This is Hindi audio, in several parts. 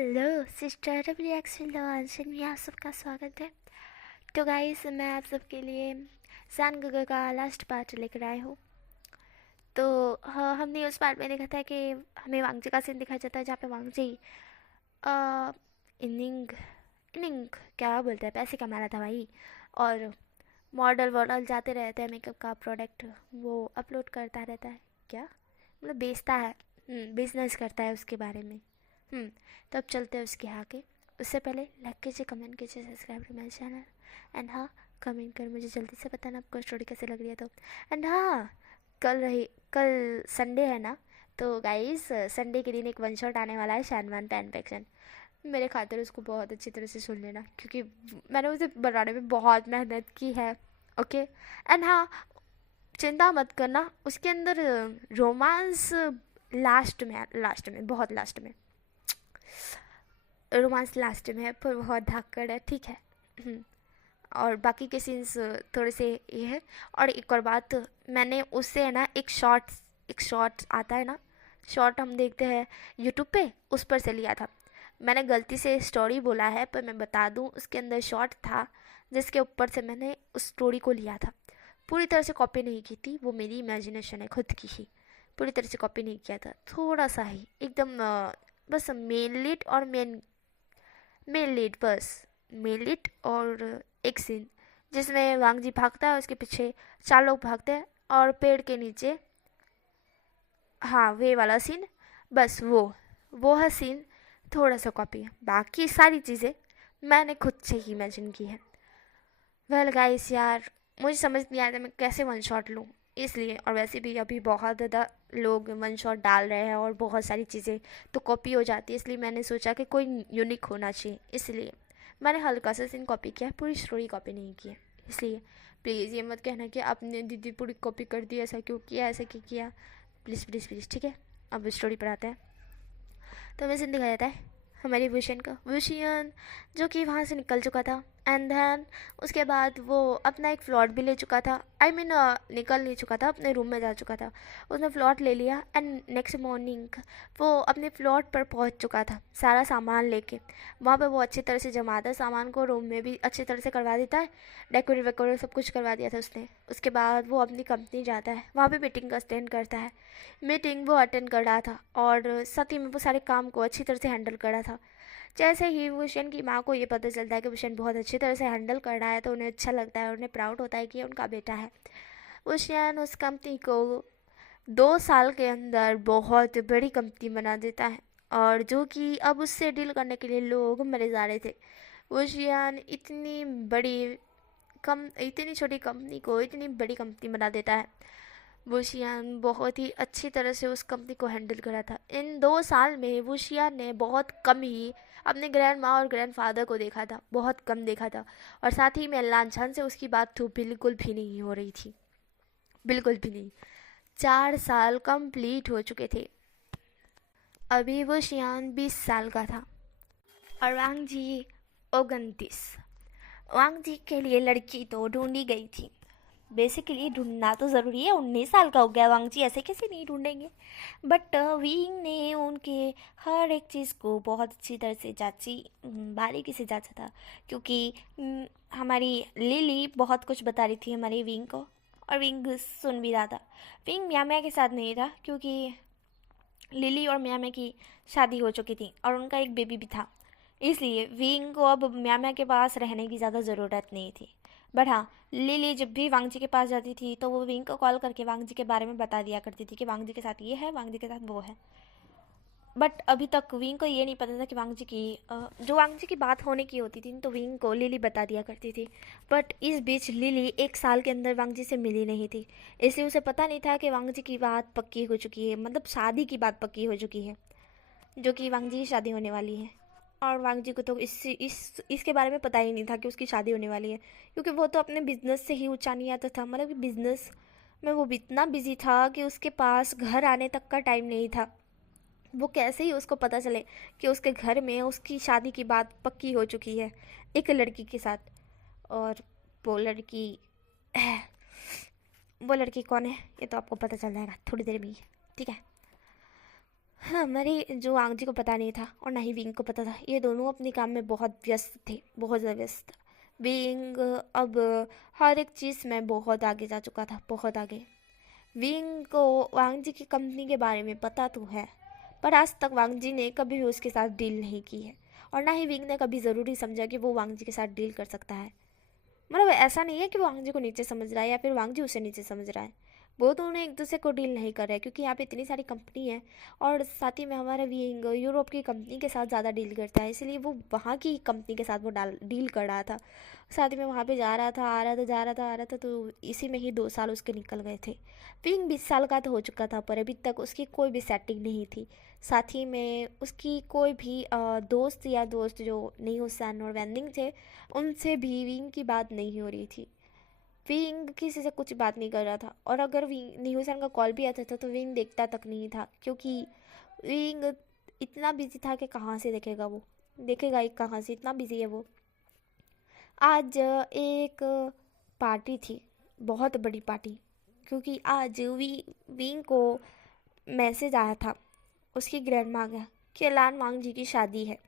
हेलो सिस्टर रिएक्शन लॉन्चन में आप सबका स्वागत है। तो गाइस मैं आप सबके लिए सान गगर का लास्ट पार्ट लेकर आई हूँ। तो हाँ, हमने उस पार्ट में देखा था कि हमें वांगजी का सीन दिखाया जाता है जहाँ पे वांगजी इनिंग इनिंग क्या बोलते हैं, पैसे कमा रहा था भाई। और मॉडल वॉडल जाते रहते हैं, मेकअप का प्रोडक्ट वो अपलोड करता रहता है, क्या मतलब बेचता है, बिजनेस करता है उसके बारे में। तो अब चलते हैं उसके आगे। उससे पहले लाइक कीजिए, कमेंट कीजिए, सब्सक्राइब कीजिए मेरे चैनल। एंड हाँ, कमेंट कर मुझे जल्दी से बताना आपको स्टोरी कैसे लग रही है। तो एंड हाँ, कल संडे है ना, तो गाइस संडे के दिन एक वन शॉट आने वाला है शानवान पैन पैक्शन। मेरे खातिर उसको बहुत अच्छी तरह से सुन लेना, क्योंकि मैंने उसे बनाने में बहुत मेहनत की है। ओके। एंड हाँ, चिंता मत करना, उसके अंदर रोमांस लास्ट में बहुत लास्ट में रोमांस लास्ट में है, पर बहुत धाकड़ है, ठीक है। और बाकी के सीन्स थोड़े से ये है। और एक और बात, मैंने उससे है ना एक शॉर्ट आता है ना, शॉर्ट हम देखते हैं यूट्यूब पे, उस पर से लिया था। मैंने गलती से स्टोरी बोला है, पर मैं बता दूं उसके अंदर शॉर्ट था जिसके ऊपर से मैंने उस स्टोरी को लिया था। पूरी तरह से कॉपी नहीं की थी, वो मेरी इमेजिनेशन है खुद की ही। पूरी तरह से कॉपी नहीं किया था, थोड़ा सा ही एकदम बस मेन लीड और मेन लीड बस मेन लीड और एक सीन जिसमें वांगजी भागता है, उसके पीछे 4 लोग भागते हैं और पेड़ के नीचे, हाँ वे वाला सीन, बस वो है सीन। थोड़ा सा कॉपी है, बाकी सारी चीज़ें मैंने खुद से ही इमेजिन की है। वेल गाइस यार, मुझे समझ नहीं आया था मैं कैसे वन शॉट लूँ, इसलिए। और वैसे भी अभी बहुत ज़्यादा लोग वन शॉट डाल रहे हैं और बहुत सारी चीज़ें तो कॉपी हो जाती है, इसलिए मैंने सोचा कि कोई यूनिक होना चाहिए, इसलिए मैंने हल्का सा सीन कॉपी किया, पूरी स्टोरी कॉपी नहीं की है। इसलिए प्लीज़ ये मत कहना कि आपने दीदी पूरी कॉपी कर दी, ऐसा क्यों किया, ऐसा क्यों किया। प्लीज़ प्लीज़ प्लीज़, ठीक है। अब स्टोरी पर आते हैं। तो हमें सीन दिखाया जाता है हमारी विशियन जो कि वहाँ से निकल चुका था। एंड देन उसके बाद वो अपना एक फ्लॉट भी ले चुका था, आई मीन निकल नहीं चुका था, अपने रूम में जा चुका था। उसने फ्लॉट ले लिया एंड नेक्स्ट मॉर्निंग वो अपने फ्लॉट पर पहुंच चुका था सारा सामान लेके। वहाँ पे वो अच्छी तरह से जमाता है सामान को, रूम में भी अच्छी तरह से करवा देता है, डेकोरेट वेकोरेट सब कुछ करवा दिया था उसने। उसके बाद वो अपनी कंपनी जाता है, वहाँ पे मीटिंग अटेंड करता है। मीटिंग वो अटेंड कर रहा था और साथ ही में वो सारे काम को अच्छी तरह से हैंडल कर रहा था। जैसे ही वुशन की माँ को ये पता चलता है कि वुशन बहुत अच्छी तरह से हैंडल कर रहा है, तो उन्हें अच्छा लगता है, उन्हें प्राउड होता है कि ये उनका बेटा है। वुशन उस कंपनी को 2 साल के अंदर बहुत बड़ी कंपनी बना देता है, और जो कि अब उससे डील करने के लिए लोग मरे जा रहे थे। वुशियान इतनी छोटी कंपनी को इतनी बड़ी कंपनी बना देता है। वुशियान बहुत ही अच्छी तरह से उस कंपनी को हैंडल करा था। इन 2 साल में वुशियान ने बहुत कम ही अपने ग्रैंड माँ और ग्रैंड फादर को देखा था, बहुत कम देखा था। और साथ ही में लांछन से उसकी बात तो बिल्कुल भी नहीं हो रही थी, बिल्कुल भी नहीं। 4 साल कंप्लीट हो चुके थे। अभी वुशियान 20 साल का था और वांग जी 29। वांग जी के लिए लड़की तो ढूंढी गई थी। बेसिकली ढूंढना तो ज़रूरी है, 19 साल का हो गया वांग जी, ऐसे कैसे नहीं ढूंढेंगे। बट विंग ने उनके हर एक चीज़ को बहुत अच्छी तरह से बारीकी से जांचा था, क्योंकि हमारी लिली बहुत कुछ बता रही थी हमारी विंग को, और विंग सुन भी रहा था। विंग म्या म्या के साथ नहीं था, क्योंकि लिली और म्या म्या की शादी हो चुकी थी और उनका एक बेबी भी था, इसलिए विंग को अब म्या म्या के पास रहने की ज़्यादा ज़रूरत नहीं थी। बट हाँ, लिली जब भी वांग जी के पास जाती थी तो वो विंग को कॉल करके वांग जी के बारे में बता दिया करती थी कि वांग जी के साथ ये है, वांग जी के साथ वो है। बट अभी तक विंग को ये नहीं पता था कि जो वांग जी की बात होने की होती थी तो विंग को लिली बता दिया करती थी। बट इस बीच लिली 1 साल के अंदर वांग जी से मिली नहीं थी, इसलिए उसे पता नहीं था कि वांग जी की बात पक्की हो चुकी है, मतलब शादी की बात पक्की हो चुकी है, जो कि वांग जी की शादी होने वाली है। और वांग जी को तो इसके बारे में पता ही नहीं था कि उसकी शादी होने वाली है, क्योंकि वो तो अपने बिजनेस से ही ऊंचा नहीं आता था, मतलब कि बिजनेस में वो इतना बिजी था कि उसके पास घर आने तक का टाइम नहीं था। वो कैसे ही उसको पता चले कि उसके घर में उसकी शादी की बात पक्की हो चुकी है एक लड़की के साथ। और वो लड़की वो लड़की कौन है ये तो आपको पता चल जाएगा थोड़ी देर में ही, ठीक है। हाँ, हमारे जो वांग जी को पता नहीं था और ना ही विंग को पता था। ये दोनों अपने काम में बहुत व्यस्त थे, बहुत ज़्यादा व्यस्त। विंग अब हर एक चीज़ में बहुत आगे जा चुका था, बहुत आगे। विंग को वांग जी की कंपनी के बारे में पता तो है, पर आज तक वांग जी ने कभी भी उसके साथ डील नहीं की है, और ना ही विंग ने कभी ज़रूरी समझा कि वो वांग जी के साथ डील कर सकता है। मतलब ऐसा नहीं है कि वो वांग जी को नीचे समझ रहा है या फिर वांग जी उसे नीचे समझ रहा है। वो दोनों एक दूसरे को डील नहीं कर रहे हैं, क्योंकि यहाँ पे इतनी सारी कंपनी है, और साथ ही में हमारा विंग यूरोप की कंपनी के साथ ज़्यादा डील करता है, इसलिए वो वहाँ की कंपनी के साथ वो डील कर रहा था। साथ ही में वहाँ पे जा रहा था, आ रहा था, जा रहा था, आ रहा था, तो इसी में ही 2 साल उसके निकल गए थे। विंग 20 साल का तो हो चुका था, पर अभी तक उसकी कोई भी सेटिंग नहीं थी। साथ ही में उसकी कोई भी दोस्त जो नहीं सन और वेंडिंग थे, उनसे भी विंग की बात नहीं हो रही थी। विंग किसी से कुछ बात नहीं कर रहा था, और अगर विंग न्यूसन का कॉल भी आता था तो विंग देखता तक नहीं था, क्योंकि विंग इतना बिजी था कि कहाँ से देखेगा वो, देखेगा ही कहाँ से, इतना बिजी है वो। आज एक पार्टी थी, बहुत बड़ी पार्टी, क्योंकि आज विंग को मैसेज आया था उसकी ग्रैंड माँ का कि लान वांग जी की शादी है।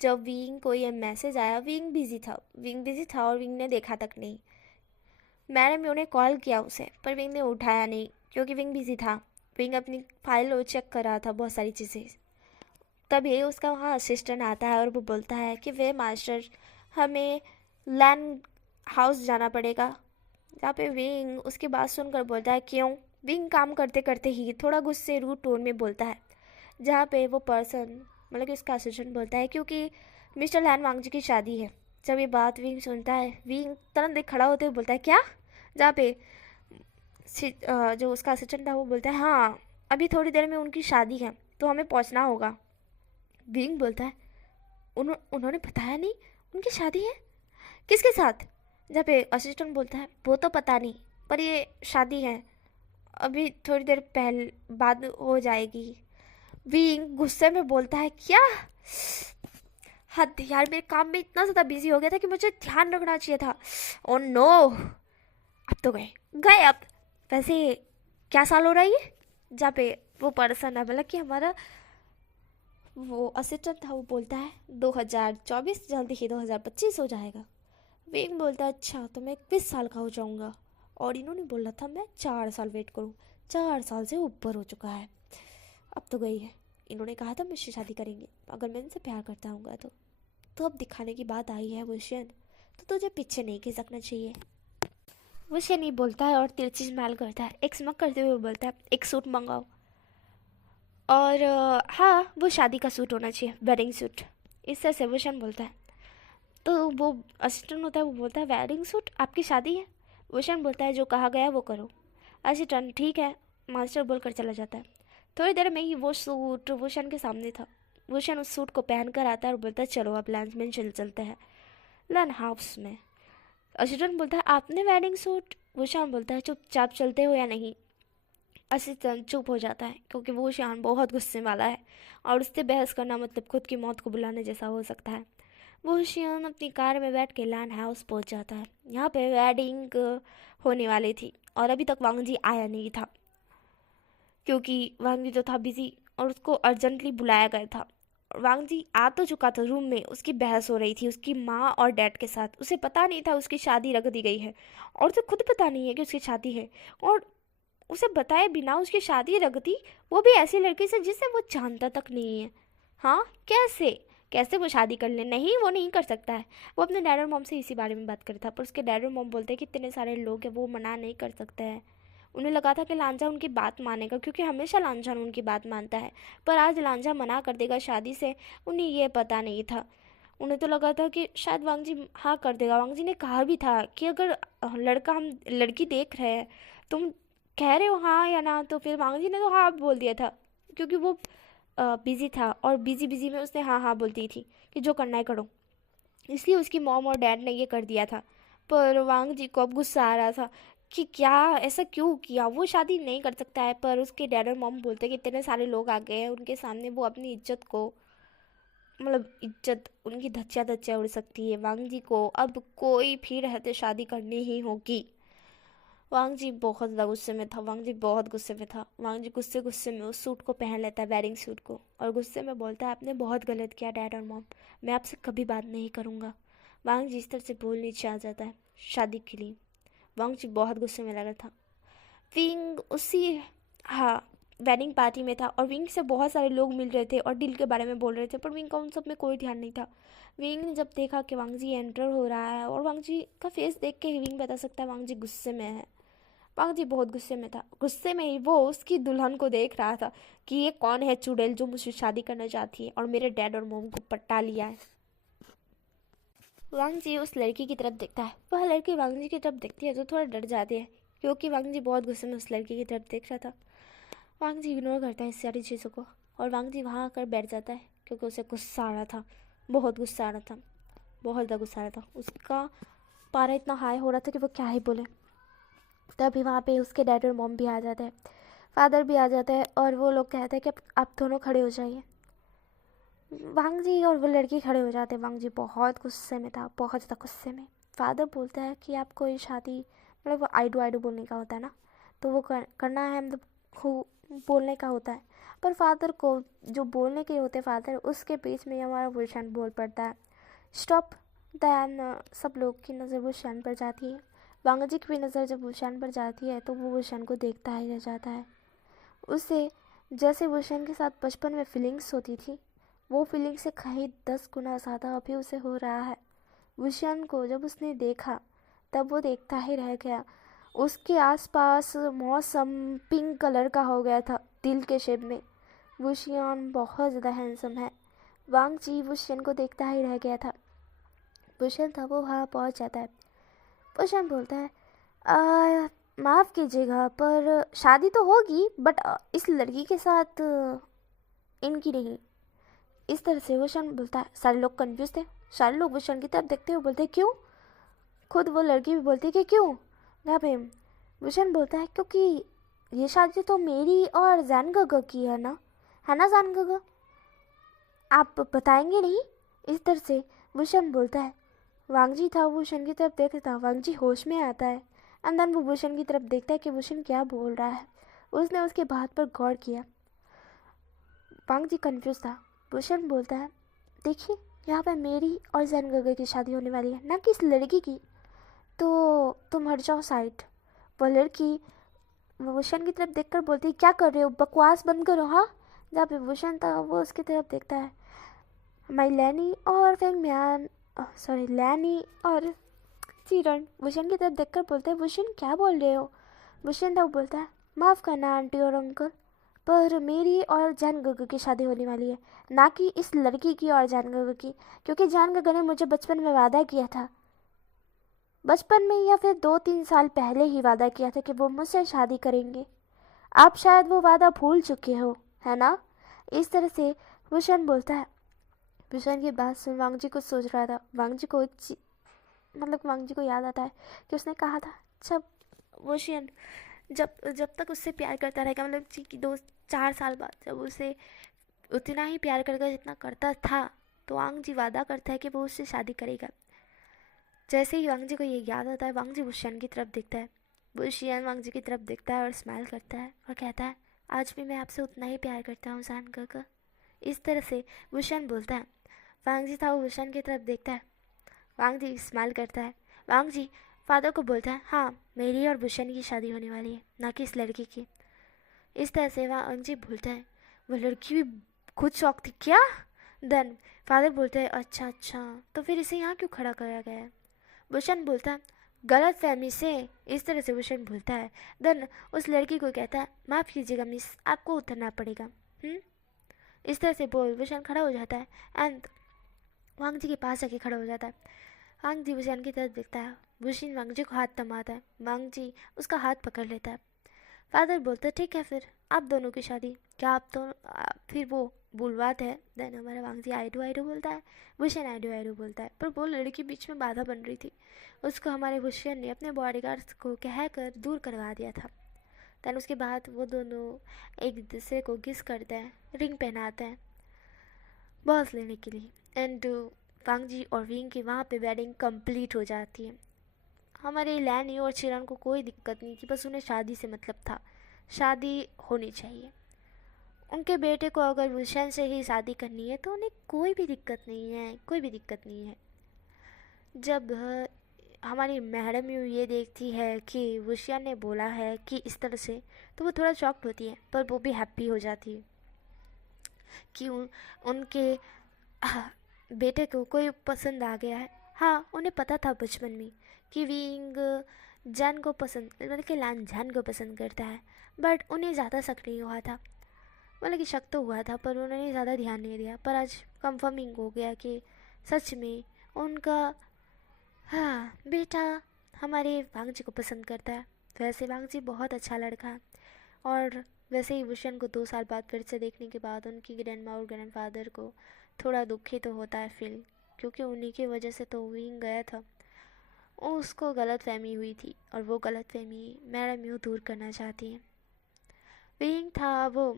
जब विंग को ये मैसेज आया, विंग बिजी था और विंग ने देखा तक नहीं। मैंने उन्हें कॉल किया उसे, पर विंग ने उठाया नहीं, क्योंकि विंग बिजी था। विंग अपनी फाइल वो चेक कर रहा था, बहुत सारी चीज़ें। तभी उसका वहाँ असिस्टेंट आता है और वो बोलता है कि वे मास्टर, हमें लैंड हाउस जाना पड़ेगा। जहाँ पे विंग उसकी बात सुनकर बोलता है क्यों। विंग काम करते करते ही थोड़ा गुस्से रूड टोन में बोलता है, जहाँ पे वो पर्सन, मतलब कि उसका असिस्टेंट बोलता है क्योंकि मिस्टर लैन वांग जी की शादी है। जब ये बात विंग सुनता है, विंग तुरंत खड़ा होते हुए बोलता है क्या। जहाँ पे जो उसका असिस्टेंट था वो बोलता है हाँ, अभी थोड़ी देर में उनकी शादी है, तो हमें पहुंचना होगा। विंग बोलता है उन्होंने बताया नहीं उनकी शादी है, किसके साथ। जहाँ पे असिस्टेंट बोलता है वो तो पता नहीं, पर ये शादी है, अभी थोड़ी देर पहले बाद हो जाएगी। विंग गुस्से में बोलता है क्या। हद यार, मेरे काम में इतना ज़्यादा बिजी हो गया था कि मुझे ध्यान रखना चाहिए था। ओ नो, अब तो गए, गए अब। वैसे क्या साल हो रहा है ये। जहाँ पे वो पर्सन है, मतलब कि हमारा वो असिस्टेंट था, वो बोलता है 2024, जल्दी ही 2025 हो जाएगा। विंग बोलता है अच्छा, तो मैं 21 साल का हो जाऊंगा, और इन्होंने बोला था मैं 4 साल वेट करूँ। 4 साल से ऊपर हो चुका है, अब तो गई है। इन्होंने कहा था मुझसे शादी करेंगे अगर मैं इनसे प्यार करता हूँ तो अब दिखाने की बात आई है वुशियन, तो तुझे पीछे नहीं खिसकना चाहिए। वुशियन ही बोलता है और तिरछी स्माइल करता है, एक स्मक करते हुए बोलता है एक सूट मंगाओ। और हाँ, वो शादी का सूट होना चाहिए, वेडिंग सूट। इस तरह से वुशियन बोलता है। तो वो असिस्टेंट होता है, वो बोलता है वेडिंग सूट, आपकी शादी है। वुशियन बोलता है जो कहा गया वो करो। असिस्टेंट ठीक है, मास्टर बोलकर चला जाता है। थोड़ी देर में ही वो सूट वुशियन के सामने था। वुशियन उस सूट को पहन कर आता है और बोलता है चलो अब लंच में चलते हैं, लन हाउस में। असिस्टेंट बोलता है आपने वेडिंग सूट। वुशियन बोलता है चुपचाप चलते हो या नहीं। असिस्टेंट चुप हो जाता है, क्योंकि वो शान बहुत गुस्से वाला है, और उससे बहस करना मतलब खुद की मौत को बुलाने जैसा हो सकता है। वो शियान अपनी कार में बैठ के लैंड हाउस पहुंच जाता है। यहाँ पे वेडिंग होने वाली थी, और अभी तक वांग जी आया नहीं था, क्योंकि वांग जी तो था बिजी, और उसको अर्जेंटली बुलाया गया था। वांग जी आ तो चुका था, रूम में उसकी बहस हो रही थी उसकी माँ और डैड के साथ। उसे पता नहीं था उसकी शादी रख दी गई है, और उसे खुद पता नहीं है कि उसकी शादी है, और उसे बताए बिना उसकी शादी रख दी, वो भी ऐसी लड़की से जिसे वो जानता तक नहीं है। हाँ, कैसे कैसे वो शादी कर ले। नहीं, वो नहीं कर सकता है। वो अपने डैड और मॉम से इसी बारे में बात कर था, पर उसके डैड और मॉम बोलते हैं कि इतने सारे लोग हैं, वो मना नहीं कर सकते हैं। उन्हें लगा था कि लांझा उनकी बात मानेगा, क्योंकि हमेशा लांझा उनकी बात मानता है, पर आज लांझा मना कर देगा शादी से। उन्हें ये पता नहीं था। उन्हें तो लगा था कि शायद वांग जी हाँ कर देगा। वांग जी ने कहा भी था कि अगर लड़का हम लड़की देख रहे हैं, तुम कह रहे हो हाँ या ना, तो फिर वांग जी ने तो हाँ बोल दिया था, क्योंकि वो बिजी था, और बिजी बिजी में उसने हाँ हाँ बोलती थी कि जो करना है करो। इसलिए उसकी मॉम और डैड ने ये कर दिया था। पर वांग जी को अब गुस्सा आ रहा था कि क्या, ऐसा क्यों किया। वो शादी नहीं कर सकता है, पर उसके डैड और मॉम बोलते कि इतने सारे लोग आ गए हैं उनके सामने, वो अपनी इज्जत को, मतलब इज्जत उनकी धच्चा धच्चा उड़ सकती है। वांग जी को अब कोई भी रहते शादी करनी ही होगी। वांग जी बहुत ज़्यादा गुस्से में था। वांग जी बहुत गुस्से में था। वांग जी गुस्से गुस्से में उस सूट को पहन लेता है, वेडिंग सूट को, और गुस्से में बोलता है आपने बहुत गलत किया डैड और मॉम, मैं आपसे कभी बात नहीं करूँगा। वांग जी इस तरह से बोल नीचे आ जाता है शादी के लिए। वांग जी बहुत गुस्से में लगा था। विंग उसी, हाँ, वेडिंग पार्टी में था और विंग से बहुत सारे लोग मिल रहे थे और डील के बारे में बोल रहे थे, पर विंग का उन सब में कोई ध्यान नहीं था। विंग ने जब देखा कि वांग जी एंटर हो रहा है, और वांग जी का फेस देख के ही विंग बता सकता है वांग जी गुस्से में है। वांग जी बहुत गुस्से में था। गुस्से में ही वो उसकी दुल्हन को देख रहा था कि ये कौन है चुड़ैल जो मुझसे शादी करना चाहती है और मेरे डैड और मोम को पटा लिया है। वांग जी उस लड़की की तरफ देखता है। वह लड़की वांग जी की तरफ देखती है तो थोड़ा डर जाती है, क्योंकि वांग जी बहुत गुस्से में उस लड़की की तरफ देख रहा था। वांग जी इग्नोर करता है इस सारी चीज़ों को, और वांग जी वहाँ आकर बैठ जाता है, क्योंकि उसे गुस्सा आ रहा था, बहुत गुस्सा आ रहा था, बहुत ज़्यादा गुस्सा आ रहा था। उसका पारा इतना हाई हो रहा था कि वो क्या ही बोले। तभी वहाँ पे उसके डैड और मॉम भी आ जाते हैं, फादर भी आ जाता है, और वो लोग कहते हैं कि आप दोनों खड़े हो जाइए। वांग जी और वो लड़की खड़े हो जाते हैं। वांग जी बहुत गुस्से में था, बहुत ज़्यादा गुस्से में। फादर बोलता है कि आपको ये शादी, मतलब वो आई डू बोलने का होता है ना, तो वो करना है, मतलब बोलने का होता है। पर फादर को जो बोलने के होते हैं फादर, उसके बीच में हमारा वुशन बोल पड़ता है स्टॉप। दैन सब लोग की नज़र वुशन पर जाती है। वांग जी की भी नज़र जब वुशन पर जाती है तो वो वुशन को देखता ही रह जाता है। उसे जैसे वुशन के साथ बचपन में फीलिंग्स होती थी, वो फीलिंग से कहीं 10 गुना ज़्यादा अभी उसे हो रहा है। वुशन को जब उसने देखा तब वो देखता ही रह गया। उसके आसपास मौसम पिंक कलर का हो गया था, दिल के शेप में। वुशियन बहुत ज़्यादा हैंडसम है। वांग जी वुशियन को देखता ही रह गया था। वुशियन था वो वहाँ पहुँच जाता है। वुशियन बोलता है माफ़ कीजिएगा, पर शादी तो होगी, बट इस लड़की के साथ इनकी नहीं। इस तरह से वुशियन बोलता है। सारे लोग कंफ्यूज थे। सारे लोग वुशियन की तरफ देखते हुए बोलते क्यों। खुद वो लड़की भी बोलती कि क्यों। यहाँ पे वुशियन बोलता है क्योंकि ये शादी तो मेरी और जैन गगा की है ना जैन गगा, आप बताएंगे नहीं। इस तरह से वुशियन बोलता है। वांग जी था, वुशियन की तरफ देखता था। वांग जी होश में आता है, एंड देन वो वुशियन की तरफ देखता है कि वुशियन क्या बोल रहा है। उसने उसके बात पर गौर किया। वांग जी कंफ्यूज था। वुशियन बोलता है देखिए, यहाँ पे मेरी और जैन गगा की शादी होने वाली है, ना कि इस लड़की की, तो तुम हट जाओ साइड। वो लड़की वुशन की तरफ देखकर बोलती क्या कर रहे हो, बकवास बंद करो। हाँ, जहाँ पे वुशन था वो उसकी तरफ देखता है। माई लैनी और फेंग म्यान, सॉरी लैनी और चीरन वुशन की तरफ देखकर बोलते हैं वुशन क्या बोल रहे हो। वुशन था बोलता है माफ़ करना आंटी और अंकल, पर मेरी और जैन गगा की शादी होने वाली है, ना कि इस लड़की की और जैन गगा की, क्योंकि जैन गगा ने मुझे बचपन में वादा किया था, बचपन में या फिर 2-3 साल पहले ही वादा किया था कि वो मुझसे शादी करेंगे। आप शायद वो वादा भूल चुके हो, है ना। इस तरह से वुशन बोलता है। वुशन की बात सुन वांग जी कुछ सोच रहा था। वांग जी को मतलब वांग जी को याद आता है कि उसने कहा था जब वुशन जब जब तक उससे प्यार करता रहेगा, मतलब जी की 2-4 साल बाद जब उसे उतना ही प्यार करेगा जितना करता था, तो वांग जी वादा करता है कि वो उससे शादी करेगा। जैसे ही वांग जी को ये याद आता है, वांग जी वुशियन की तरफ देखता है। वुशियन वांग जी की तरफ देखता है और स्माइल करता है और कहता है आज भी मैं आपसे उतना ही प्यार करता हूँ जान काका। इस तरह से वुशियन बोलता है। वांग जी था वो वुशियन की तरफ देखता है। वांग जी स्माइल करता है। वांग जी फादर को बोलता है हाँ, मेरी और वुशियन की शादी होने वाली है, ना कि इस लड़की की। इस तरह से वांग जी बोलता है। वो लड़की भी खुद शौक थी क्या। देन फादर बोलते हैं अच्छा अच्छा, तो फिर इसे यहाँ क्यों खड़ा कराया गया है। वुशन बोलता है गलत फहमी से। इस तरह से वुशन बोलता है। देन उस लड़की को कहता है माफ़ कीजिएगा मिस, आपको उतरना पड़ेगा। इस तरह से बोल वुशन खड़ा हो जाता है एंड वांग जी के पास जाके खड़ा हो जाता है। वांग जी वुशन की तरफ देखता है। वुशिन वांग जी को हाथ थमाता है। वांग जी उसका हाथ पकड़ लेता है। फादर बोलता है ठीक है फिर आप दोनों की शादी, क्या आप दोनों फिर वो बुलवाते हैं। देन हमारा वांग जी आई डू बोलता है। वुशन आई डू बोलता है, पर वो लड़की बीच में बाधा बन रही थी। उसको हमारे वुशन ने अपने बॉडीगार्ड्स को कहकर दूर करवा दिया था। देन उसके बाद वो दोनों एक दूसरे को किस करते हैं, रिंग पहनाते हैं बॉस लेने के लिए। एंड वांग जी और विंग की वहाँ पे वेडिंग कंप्लीट हो जाती है। हमारे लैनी और चिरन को कोई दिक्कत नहीं थी, बस उन्हें शादी से मतलब था, शादी होनी चाहिए। उनके बेटे को अगर वुशन से ही शादी करनी है तो उन्हें कोई भी दिक्कत नहीं है, कोई भी दिक्कत नहीं है। जब हमारी मैडम ये देखती है कि वुशिया ने बोला है कि इस तरह से, तो वो थोड़ा शॉक्ड होती है, पर वो भी हैप्पी हो जाती है कि उनके बेटे को कोई पसंद आ गया है। हाँ, उन्हें पता था बचपन में कि विंग जैन को पसंद, मतलब कि लान जैन को पसंद करता है, बट उन्हें ज़्यादा शक नहीं हुआ था। मतलब कि शक तो हुआ था पर उन्होंने ज़्यादा ध्यान नहीं दिया, पर आज कंफर्मिंग हो गया कि सच में उनका, हाँ, बेटा हमारे वांगजी को पसंद करता है। वैसे वांगजी बहुत अच्छा लड़का है, और वैसे ही वुशन को 2 साल बाद फिर से देखने के बाद उनकी ग्रैंडमा और ग्रैंडफादर को थोड़ा दुख ही तो होता है फील, क्योंकि उन्हीं की वजह से तो विंग गया था। उसको गलत फहमी हुई थी और वो गलत फहमी मैडम यूँ दूर करना चाहती है। विंग था वो,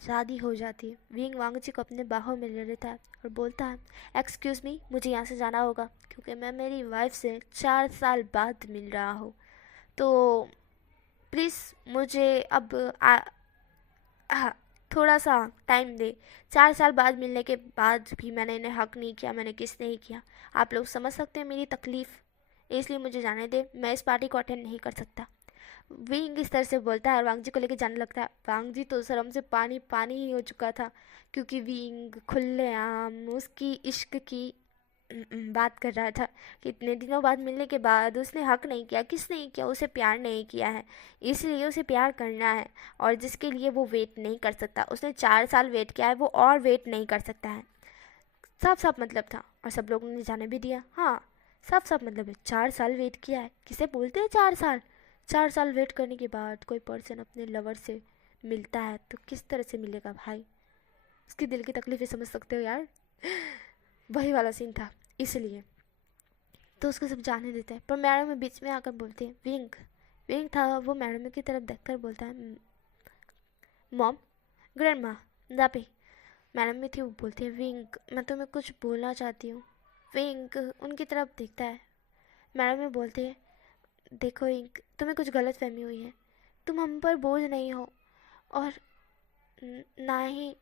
शादी हो जाती है। विंग वांगची को अपने बाहों में ले लेता है और बोलता है, एक्सक्यूज़ मी, मुझे यहाँ से जाना होगा क्योंकि मैं मेरी वाइफ से 4 साल बाद मिल रहा हूँ, तो प्लीज़ मुझे अब हाँ, थोड़ा सा टाइम दे। 4 साल बाद मिलने के बाद भी मैंने इन्हें हक नहीं किया, मैंने किस नहीं किया। आप लोग समझ सकते हैं मेरी तकलीफ़, इसलिए मुझे जाने दे, मैं इस पार्टी को अटेंड नहीं कर सकता। विंग इस तरह से बोलता है और वांगजी को लेके जाने लगता है। वांगजी तो शर्म से पानी पानी ही हो चुका था, क्योंकि विंग खुलेआम उसकी इश्क की बात कर रहा था कि इतने दिनों बाद मिलने के बाद उसने हक नहीं किया, किस नहीं किया, उसे प्यार नहीं किया है, इसलिए उसे प्यार करना है, और जिसके लिए वो वेट नहीं कर सकता। उसने 4 साल वेट किया है, वो और वेट नहीं कर सकता है। साफ साफ मतलब था, और सब लोगों ने जाने भी दिया। हाँ, साफ साफ मतलब है, 4 साल वेट किया है, किसे बोलते हैं 4 साल? 4 साल वेट करने के बाद कोई पर्सन अपने लवर से मिलता है तो किस तरह से मिलेगा भाई, उसकी दिल की तकलीफ़ें समझ सकते हो यार। वही वाला सीन था, इसलिए तो उसको सब जाने देते हैं, पर मैडम में बीच में आकर बोलते हैं, विंग। विंग था वो मैडम की तरफ देखकर बोलता है, मॉम, ग्रैंड माँ, दापी। मैडम भी थी, वो बोलती है, विंग मैं तुम्हें कुछ बोलना चाहती हूँ। विंग उनकी तरफ देखता है। मैडम भी बोलती है, देखो विंग, तुम्हें कुछ गलत फहमी हुई है, तुम हम पर बोझ नहीं हो, और ना ही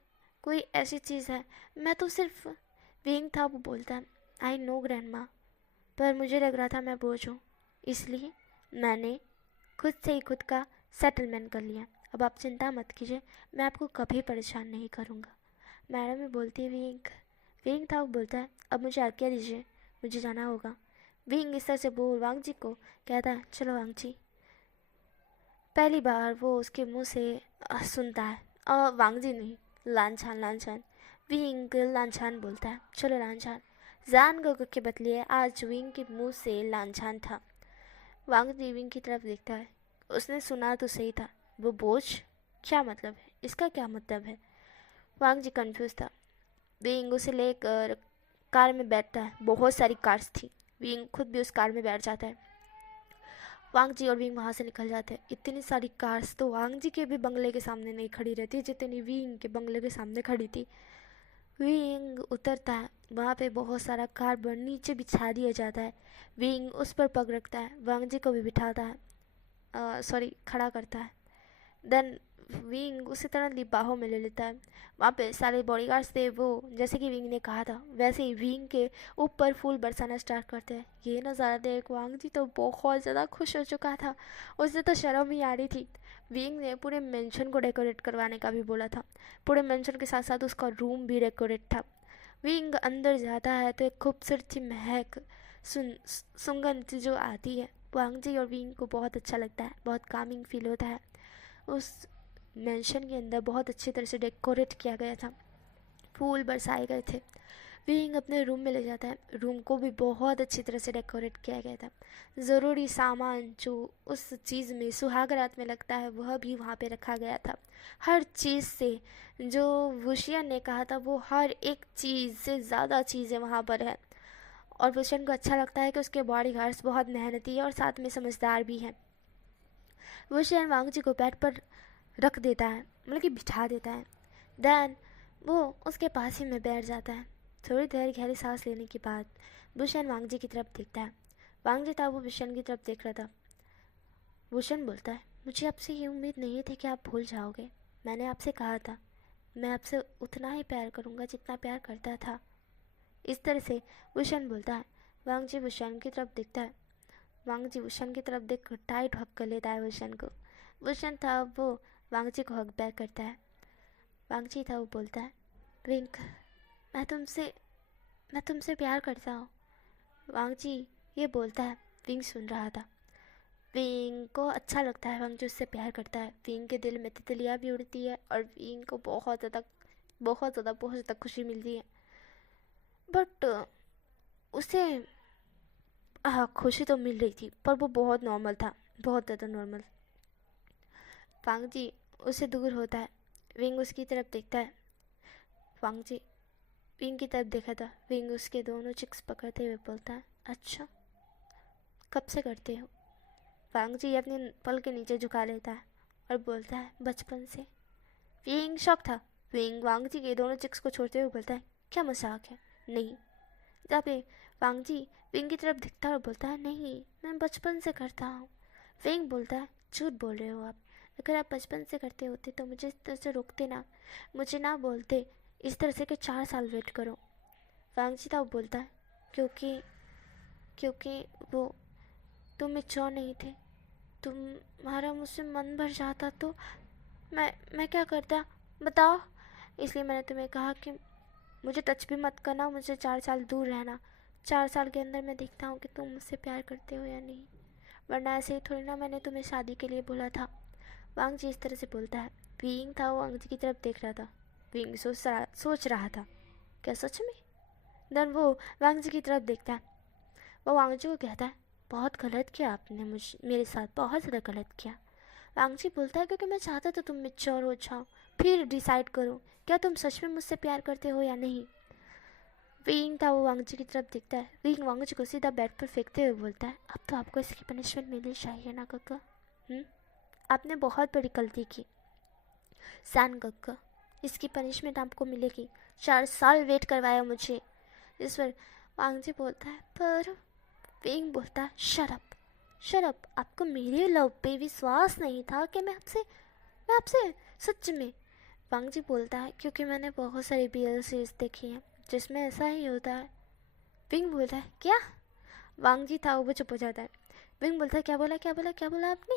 कोई ऐसी चीज़ है, मैं तो सिर्फ, विंग था वो बोलता है, आई नो ग्रैंड माँ, पर मुझे लग रहा था मैं बोझ हूँ, इसलिए मैंने खुद से ही खुद का सेटलमेंट कर लिया। अब आप चिंता मत कीजिए, मैं आपको कभी परेशान नहीं करूँगा। मैडम भी बोलती है, विंग। विंग था वो बोलता है, अब मुझे आज्ञा दीजिए, मुझे जाना होगा। विंग इस तरह से बोल वांग जी को कहता है, चलो वांग जी। पहली बार वो उसके मुंह से सुनता है, वांग जी नहीं, लानछान लानछान। विंग लानछान बोलता है, चलो लानछान। जान गोगो के बदले आज विंग के मुंह से लानछान था। वांग जी विंग की तरफ देखता है, उसने सुना तो सही था, वो बोझ, क्या मतलब है इसका, क्या मतलब है? वांग जी कन्फ्यूज था। विंग उसे लेकर कार में बैठता है, बहुत सारी कार्स थी, विंग खुद भी उस कार में बैठ जाता है। वांग जी और विंग वहाँ से निकल जाते हैं। इतनी सारी कार्स तो वांग जी के भी बंगले के सामने नहीं खड़ी रहती जितनी विंग के बंगले के सामने खड़ी थी। विंग उतरता है, वहाँ पे बहुत सारा कार्बन नीचे बिछा दिया जाता है। विंग उस पर पग रखता है, वांग जी को भी बिठाता है, सॉरी खड़ा करता है। देन विंग उसी तरह बाहों में ले लेता है। वहाँ पे सारे बॉडीगार्ड्स थे, वो जैसे कि विंग ने कहा था वैसे ही विंग के ऊपर फूल बरसाना स्टार्ट करते हैं। ये नज़ारा देख वांग जी तो बहुत ज़्यादा खुश हो चुका था, उसे तो शर्म ही आ रही थी। विंग ने पूरे मेंशन को डेकोरेट करवाने का भी बोला था, पूरे मेंशन के साथ साथ उसका रूम भी डेकोरेट था। विंग अंदर जाता है तो एक खूबसूरत सी महक सुगंध जो आती है, वांग जी और विंग को बहुत अच्छा लगता है, बहुत कामिंग फील होता है। उस मेंशन के अंदर बहुत अच्छी तरह से डेकोरेट किया गया था, फूल बरसाए गए थे। विंग अपने रूम में ले जाता है, रूम को भी बहुत अच्छी तरह से डेकोरेट किया गया था। ज़रूरी सामान जो उस चीज़ में सुहागरात में लगता है वह भी वहाँ पे रखा गया था। हर चीज़ से जो वुशियन ने कहा था वो हर एक चीज़ से ज़्यादा चीज़ें वहाँ पर है, और वुशियन को अच्छा लगता है कि उसके बॉडी गार्ड्स बहुत मेहनती है और साथ में समझदार भी हैं। वुशियन वांग जी को बेड पर रख देता है, मतलब कि बिठा देता है। देन वो उसके पास ही में बैठ जाता है। थोड़ी देर गहरी सांस लेने के बाद वुशियन वांग जी की तरफ देखता है। वांग जी था वो भूषण की तरफ देख रहा था। भूषण बोलता है, मुझे आपसे ये उम्मीद नहीं थी कि आप भूल जाओगे। मैंने आपसे कहा था मैं आपसे उतना ही प्यार करूँगा जितना प्यार करता था। इस तरह से भूषण बोलता है। वांग जी भूषण की तरफ देखता है। वांग जी भूषण की तरफ देख कर टाइट हक कर लेता है भूषण को। भूषण था वो वांग जी को हक बैक करता है। वांग जी था वो बोलता है, विंक मैं तुमसे मैं तुमसे प्यार करता हूँ। वांग जी ये बोलता है। विंग सुन रहा था। विंग को अच्छा लगता है वांग जी उससे प्यार करता है। विंग के दिल में तितलियाँ भी उड़ती है और विंग को बहुत ज़्यादा खुशी मिलती है। बट उसे खुशी तो मिल रही थी पर वो बहुत नॉर्मल था, बहुत ज़्यादा नॉर्मल। वांग जी उससे दूर होता है। विंग उसकी तरफ देखता है। वांग जी विंग की तरफ देखा था। विंग उसके दोनों चिक्स पकड़ते हुए बोलता है, अच्छा कब से करते हो? वांग जी अपने पल के नीचे झुका लेता है और बोलता है, बचपन से। विंग शॉक था। विंग वांग जी के दोनों चिक्स को छोड़ते हुए बोलता है, क्या मजाक है? नहीं। जब वांग जी विंग की तरफ दिखता है और बोलता है, नहीं मैं बचपन से करता हूँ। विंग बोलता है, झूठ बोल रहे हो आप। अगर आप बचपन से करते होते तो मुझे इस तरह से रोकते ना, मुझे ना बोलते इस तरह से कि 4 साल वेट करो। वांग जी तब बोलता है, क्योंकि क्योंकि वो तुम मेच्योर नहीं थे। तुम्हारा मुझसे मन भर जाता तो मैं क्या करता बताओ? इसलिए मैंने तुम्हें कहा कि मुझे टच भी मत करना, मुझे 4 साल दूर रहना। 4 साल के अंदर मैं देखता हूँ कि तुम मुझसे प्यार करते हो या नहीं, वरना ऐसे ही थोड़ी ना मैंने तुम्हें शादी के लिए बोला था। वांग जी इस तरह से बोलता है। विंग था वो वांग जी की तरफ देख रहा था। विंग सोच रहा था, क्या सच में? देन वो वांग जी की तरफ देखता है। वो वांग जी को कहता है, बहुत गलत किया आपने मेरे साथ, बहुत ज़्यादा गलत किया। वांग जी बोलता है, क्योंकि मैं चाहता था तुम मेच्योर हो जाओ, फिर डिसाइड करो क्या तुम सच में मुझसे प्यार करते हो या नहीं। विंग था वो वांग जी की तरफ देखता है। विंग वांग जी को सीधा बेड पर फेंकते हुए बोलता है, अब तो आपको इसकी पनिशमेंट मिलनी चाहिए ना कक्का। आपने बहुत बड़ी गलती की सैन कक्का, इसकी पनिशमेंट आपको मिलेगी। 4 साल वेट करवाया मुझे। इस पर वांग जी बोलता है, पर विंग बोलता है, शट अप, आपको मेरे लव पे विश्वास नहीं था कि मैं आपसे सच में। वांग जी बोलता है, क्योंकि मैंने बहुत सारी BL सीरीज देखी हैं जिसमें ऐसा ही होता है। विंग बोलता है, क्या? वांग जी था वो चुप हो जाता है। विंग बोलता है, क्या बोला आपने?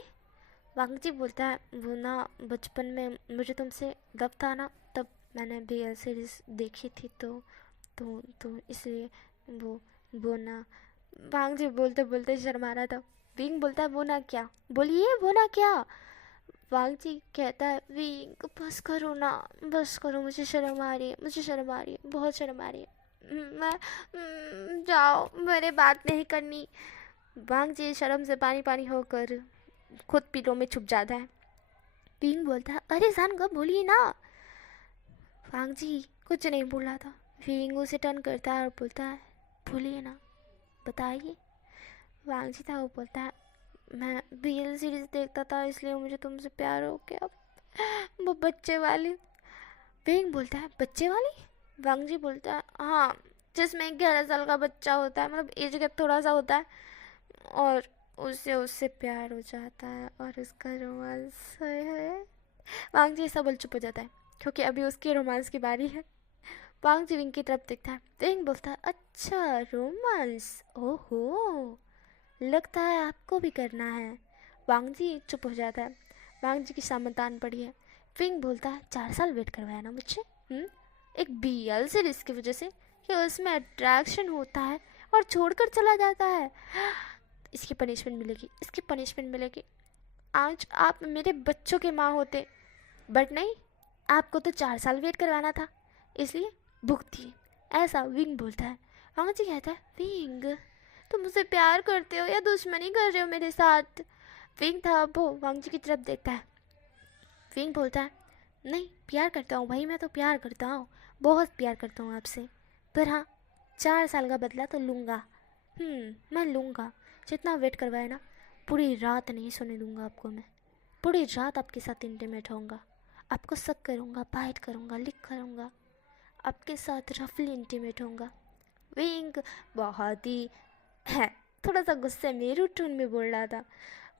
वांग जी बोलता है, वो ना बचपन में मुझे तुमसे लव था ना, तब मैंने BL सीरीज देखी थी तो इसलिए वो ना। वांग जी बोलते बोलते शर्मा रहा था। विंग बोलता है, वो ना क्या? बोलिए वो ना क्या? वांग जी कहता है, विंग बस करो ना, बस करो, मुझे शर्म आ रही है, बहुत शर्म आ रही है। मैं जाओ, मेरे बात नहीं करनी। वांग जी शर्म से पानी पानी होकर खुद पीलों में छुप जाता है। विंग बोलता है, अरे जान कब बोलिए ना। वांग जी कुछ नहीं बोला था। विंग उसे टर्न करता है और बोलता है, बोलिए ना, बताइए। वांग जी था वो बोलता है, मैं BL सीरीज देखता था इसलिए मुझे तुमसे प्यार हो गया, वो बच्चे वाली। विंग बोलता है, बच्चे वाली? वांग जी बोलता है, हाँ, जिसमें 11 साल का बच्चा होता है, मतलब एज गैप थोड़ा सा होता है, और उससे उससे प्यार हो जाता है और उसका रोमांस है। वांग जी सब चुप हो जाता है क्योंकि अभी उसके रोमांस की बारी है। वांग जी विंग की तरफ देखता है। विंग बोलता है, अच्छा रोमांस, ओहो, लगता है आपको भी करना है। वांग जी चुप हो जाता है। वांग जी की सामंतान पड़ी है। विंग बोलता है, 4 साल वेट करवाया ना मुझे, एक BL सीरीज की वजह से, कि उसमें अट्रैक्शन होता है और छोड़कर चला जाता है। इसकी पनिशमेंट मिलेगी, इसकी पनिशमेंट मिलेगी। आज आप मेरे बच्चों के माँ होते, बट नहीं, आपको तो 4 साल वेट करवाना था, इसलिए भुगतिए, ऐसा विंग बोलता है। वांग जी कहता है, विंग तुम मुझसे प्यार करते हो या दुश्मनी कर रहे हो मेरे साथ? विंग था वो वांग जी की तरफ देखता है। विंग बोलता है, नहीं प्यार करता हूँ भाई, मैं तो प्यार करता हूँ, बहुत प्यार करता हूँ आपसे, पर हाँ 4 साल का बदला तो लूँगा। मैं लूँगा, जितना वेट करवाए ना, पूरी रात नहीं सोने दूँगा आपको मैं, पूरी रात आपके साथ इंटीमेट होऊंगा, आपको सक करूँगा, बाइट करूँगा, लिक करूँगा, आपके साथ रफली इंटीमेट होऊंगा। विंग बहुत ही थोड़ा सा गुस्से में रूड टोन में बोल रहा था।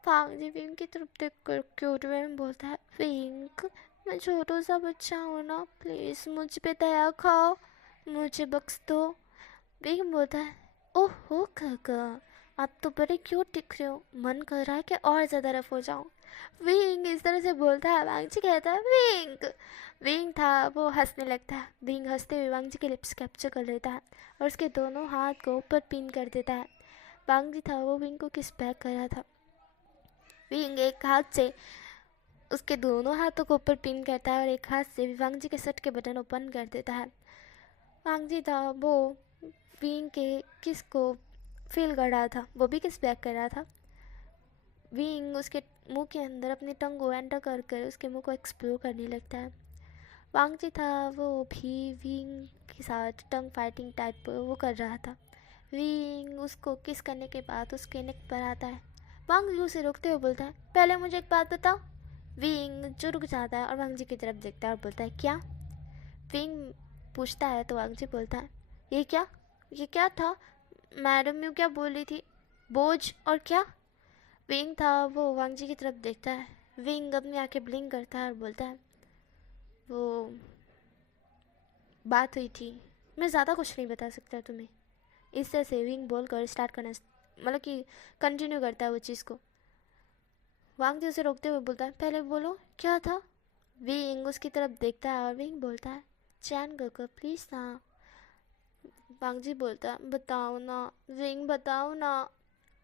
वांग जी विंग की तरफ देख कर क्यूट वे में बोलता है, विंग मैं छोटा सा बच्चा हूँ ना, प्लीज़ मुझ पे दया खाओ, मुझे बख्श दो। विंग बोलता है, ओहो काका, आप तो बड़े क्यूट दिख रहे हो, मन कर रहा है कि और ज़्यादा रफ हो जाऊँ। विंग इस तरह से बोलता है। वांग जी कहता है, विंग। विंग था वो हंसने लगता है। विंग हंसते हुए वांग जी के लिप्स कैप्चर कर लेता है और उसके दोनों हाथ को ऊपर पिन कर देता है। वांग जी था वो विंग को किस बैक कर रहा था। विंग एक हाथ से उसके दोनों हाथों को ऊपर पिन करता है और एक हाथ से वांग जी के शर्ट के बटन ओपन कर देता है। वांग जी था वो विंग के किस को फील कर रहा था, वो भी किस बैक कर रहा था। विंग उसके मुंह के अंदर अपनी टंग को एंटर कर कर उसके मुंह को एक्सप्लोर करने लगता है। वांग जी था वो भी विंग के साथ टंग फाइटिंग टाइप वो कर रहा था। विंग उसको किस करने के बाद उसके नेक पर आता है। वांग जी उसे रोकते हुए बोलता है, पहले मुझे एक बात बताओ। विंग जो रुक जाता है और वांग जी की तरफ देखता है और बोलता है, क्या। विंग पूछता है तो वांग जी बोलता है, ये क्या था, मैडम यू क्या बोल रही थी, बोझ और क्या। विंग था वो वांग जी की तरफ देखता है। विंग अपनी आंखें ब्लिंक करता है और बोलता है, वो बात हुई थी, मैं ज़्यादा कुछ नहीं बता सकता तुम्हें। इस तरह से विंग बोल कर स्टार्ट करना मतलब कि कंटिन्यू करता है वो चीज़ को। वांग जी उसे रोकते हुए बोलता है, पहले बोलो क्या था। विंग उसकी तरफ देखता है और विंग बोलता है, चैन गकर प्लीज़ ना। वांग जी बोलता है, बताओ ना विंग, बताओ ना।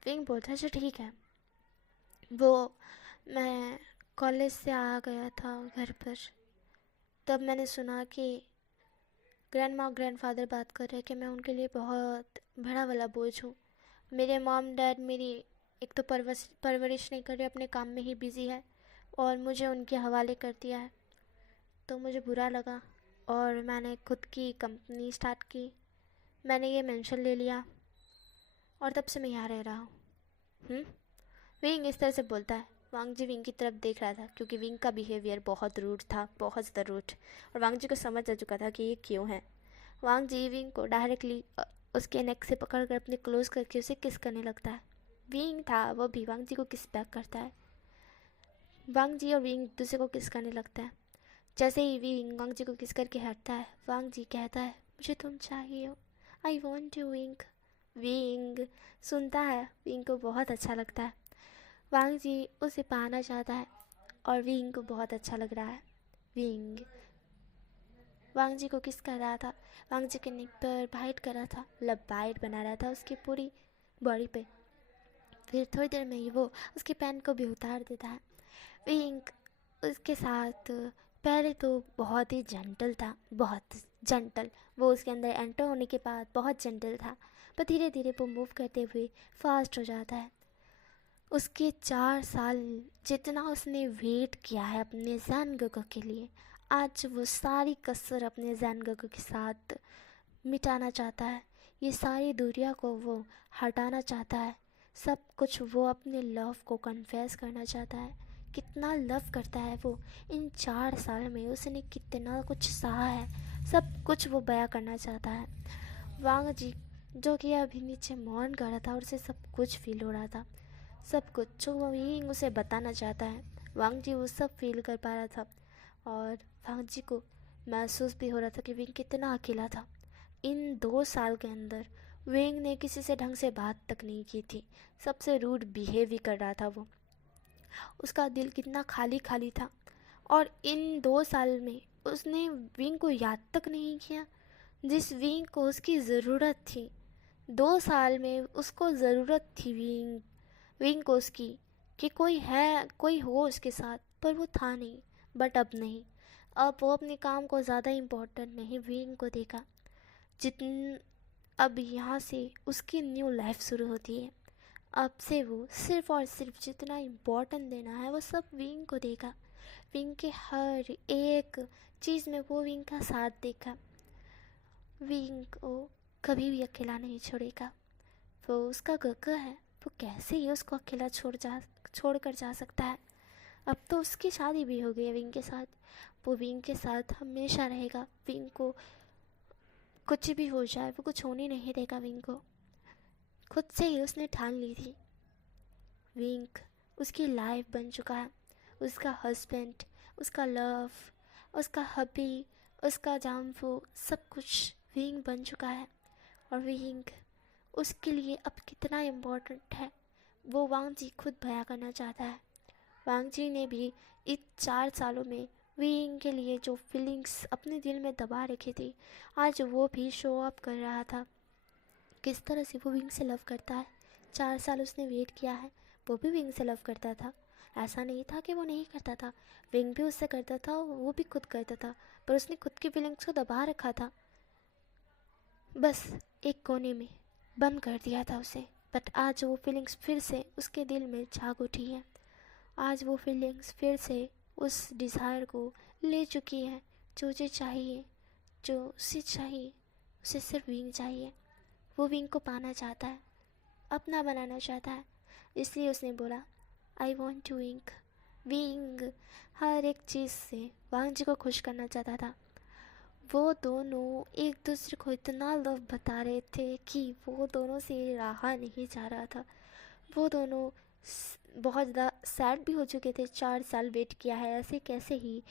विंग बोलता है, अच्छा ठीक है। वो मैं कॉलेज से आ गया था घर पर, तब मैंने सुना कि ग्रैंड माँ ग्रैंड फादर बात कर रहे हैं कि मैं उनके लिए बहुत बड़ा वाला बोझ हूँ। मेरे मॉम डैड मेरी एक तो परवरिश नहीं कर रहे, अपने काम में ही बिज़ी है और मुझे उनके हवाले कर दिया है। तो मुझे बुरा लगा और मैंने खुद की कंपनी स्टार्ट की। मैंने ये मेंशन ले लिया और तब से मैं यहाँ रह रहा हूँ। विंग इस तरह से बोलता है। वांग जी विंग की तरफ देख रहा था क्योंकि विंग का बिहेवियर बहुत रूड था, बहुत ज़्यादा रूड, और वांग जी को समझ आ चुका था कि ये क्यों है। वांग जी विंग को डायरेक्टली उसके नेक से पकड़ कर अपने क्लोज करके उसे किस करने लगता है। विंग था वो भी वांग जी को किस बैक करता है। वांग जी और विंग दूसरे को किस करने लगता है। जैसे ही विंग वांग जी को किस करके हटता है, वांग जी कहता है, मुझे तुम चाहिए हो, I want you wing. Wing सुनता है, विंग को बहुत अच्छा लगता है। वांग जी उसे पाना चाहता है और विंग को बहुत अच्छा लग रहा है। विंग वांग जी को किस कर रहा था, वांग जी के नेक पर बाइट कर रहा था, लब बाइट बना रहा था उसकी पूरी बॉडी पे। फिर थोड़ी देर में ही वो उसके पैंट को भी उतार देता है। विंग उसके साथ पहले तो बहुत ही जेंटल था, बहुत जेंटल। वो उसके अंदर एंटर होने के बाद बहुत जेंटल था, पर धीरे धीरे वो मूव करते हुए फास्ट हो जाता है। उसके 4 साल जितना उसने वेट किया है अपने जैन गगो के लिए, आज वो सारी कसर अपने जैन गगो के साथ मिटाना चाहता है। ये सारी दूरियां को वो हटाना चाहता है। सब कुछ वो अपने लव को कन्फेस करना चाहता है। कितना लव करता है वो, इन 4 साल में उसने कितना कुछ सहा है, सब कुछ वो बयां करना चाहता है। वांग जी जो कि अभी नीचे मौन कर रहा था और उसे सब कुछ फील हो रहा था, सब कुछ जो वो विंग उसे बताना चाहता है, वांग जी वो सब फील कर पा रहा था। और वांग जी को महसूस भी हो रहा था कि विंग कितना अकेला था। इन 2 साल के अंदर विंग ने किसी से ढंग से बात तक नहीं की थी, सबसे रूड बिहेव भी कर रहा था वो। उसका दिल कितना खाली खाली था और इन 2 साल में उसने विंग को याद तक नहीं किया, जिस विंग को उसकी ज़रूरत थी। 2 साल में उसको ज़रूरत थी विंग विंग को उसकी, कि कोई है, कोई हो उसके साथ, पर वो था नहीं। बट अब नहीं, अब वो अपने काम को ज़्यादा इम्पोर्टेंट नहीं विंग को देखा। जितन अब यहाँ से उसकी न्यू लाइफ शुरू होती है। अब से वो सिर्फ और सिर्फ जितना इम्पोर्टेंट देना है वो सब विंग को देगा। विंग के हर एक चीज़ में वो विंग का साथ देगा। विंग को कभी भी अकेला नहीं छोड़ेगा। वो उसका गगा है, वो कैसे ही उसको अकेला छोड़ कर जा सकता है। अब तो उसकी शादी भी हो गई है विंग के साथ, वो विंग के साथ हमेशा रहेगा। विंग को कुछ भी हो जाए वो कुछ होने नहीं देगा विंग को। खुद से ही उसने ठान ली थी। विंग उसकी लाइफ बन चुका है, उसका हस्बैंड, उसका लव, उसका हबी, उसका जामफू, सब कुछ विंग बन चुका है। और विंग उसके लिए अब कितना इम्पोर्टेंट है वो वांग जी खुद बयां करना चाहता है। वांग जी ने भी इन 4 सालों में विंग के लिए जो फीलिंग्स अपने दिल में दबा रखी थी, आज वो भी शो अप कर रहा था। किस तरह से वो विंग से लव करता है। 4 साल उसने वेट किया है, वो भी विंग से लव करता था। ऐसा नहीं था कि वो नहीं करता था, विंग भी उससे करता था, वो भी खुद करता था, पर उसने खुद की फीलिंग्स को दबा रखा था, बस एक कोने में बंद कर दिया था उसे। बट आज वो फीलिंग्स फिर से उसके दिल में जाग उठी है। आज वो फीलिंग्स फिर से उस डिज़ायर को ले चुकी है। जो उसे चाहिए, जो उसे चाहिए, उसे सिर्फ विंग चाहिए। वो विंग को पाना चाहता है, अपना बनाना चाहता है। इसलिए उसने बोला, I want to wing. Wing हर एक चीज़ से वांग जी को खुश करना चाहता था। वो दोनों एक दूसरे को इतना लव बता रहे थे कि वो दोनों से रहा नहीं जा रहा था। वो दोनों बहुत ज़्यादा सैड भी हो चुके थे। 4 साल वेट किया है, ऐसे कैसे ही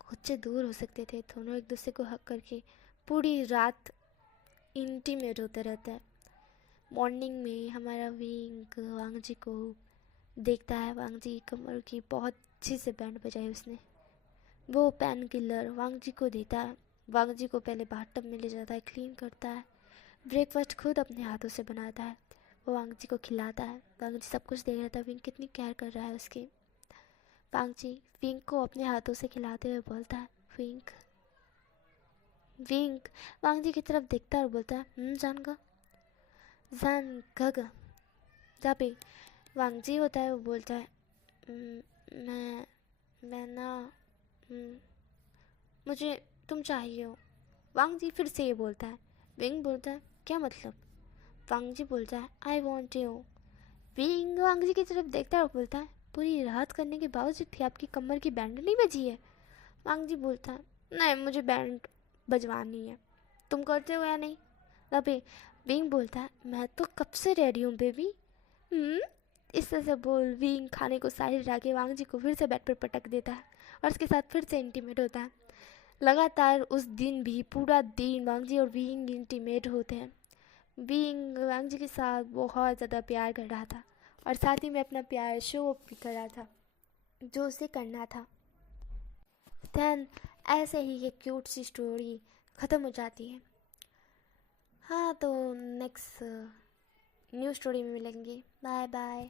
खुद से दूर हो सकते थे। दोनों एक दूसरे को हक करके पूरी रात इंटीमेट होते रहते हैं। मॉर्निंग में हमारा विंग वांग जी को देखता है। वांग जी की कमर की बहुत अच्छी से बैंड बजाई उसने। वो पेन किलर वांग जी को देता है। वांग जी को पहले बाथटब में ले जाता है, क्लीन करता है, ब्रेकफास्ट खुद अपने हाथों से बनाता है। वो वांग जी को खिलाता है। वांग जी सब कुछ देख रहा था, विंग कितनी केयर कर रहा है उसकी। वांग जी विंग को अपने हाथों से खिलाते हुए बोलता है, विंग। विंग वांग जी की तरफ देखता है और बोलता है, जानगा जान गग जा पे। वांग जी होता है, वो बोलता है, "हम्म, मैं ना मुझे तुम चाहिए हो।" वांग जी फिर से ये बोलता है। विंग बोलता है, क्या मतलब? वांग जी बोलता है, आई वॉन्ट यू। विंग वांग जी की तरफ देखता है और बोलता है, पूरी रात करने के बावजूद भी आपकी कमर की बैंड नहीं बजी है? वांग जी बोलता है, नहीं मुझे बैंड बजवानी है, तुम करते हो या नहीं? तभी विंग बोलता है, मैं तो कब से रेडी हूँ बेबी। इस तरह से बोल विंग खाने को साइड हटा के वांग जी को फिर से बेड पर पटक देता है और उसके साथ फिर से इंटीमेट होता है। लगातार उस दिन भी पूरा दिन वांग जी और विंग इंटीमेट होते हैं। विंग वांग जी के साथ बहुत ज़्यादा प्यार कर रहा था और साथ ही में अपना प्यार शो भी कर रहा था जो उसे करना था। देन ऐसे ही ये क्यूट सी स्टोरी ख़त्म हो जाती है। हाँ, तो नेक्स्ट न्यू स्टोरी में मिलेंगे। Bye bye.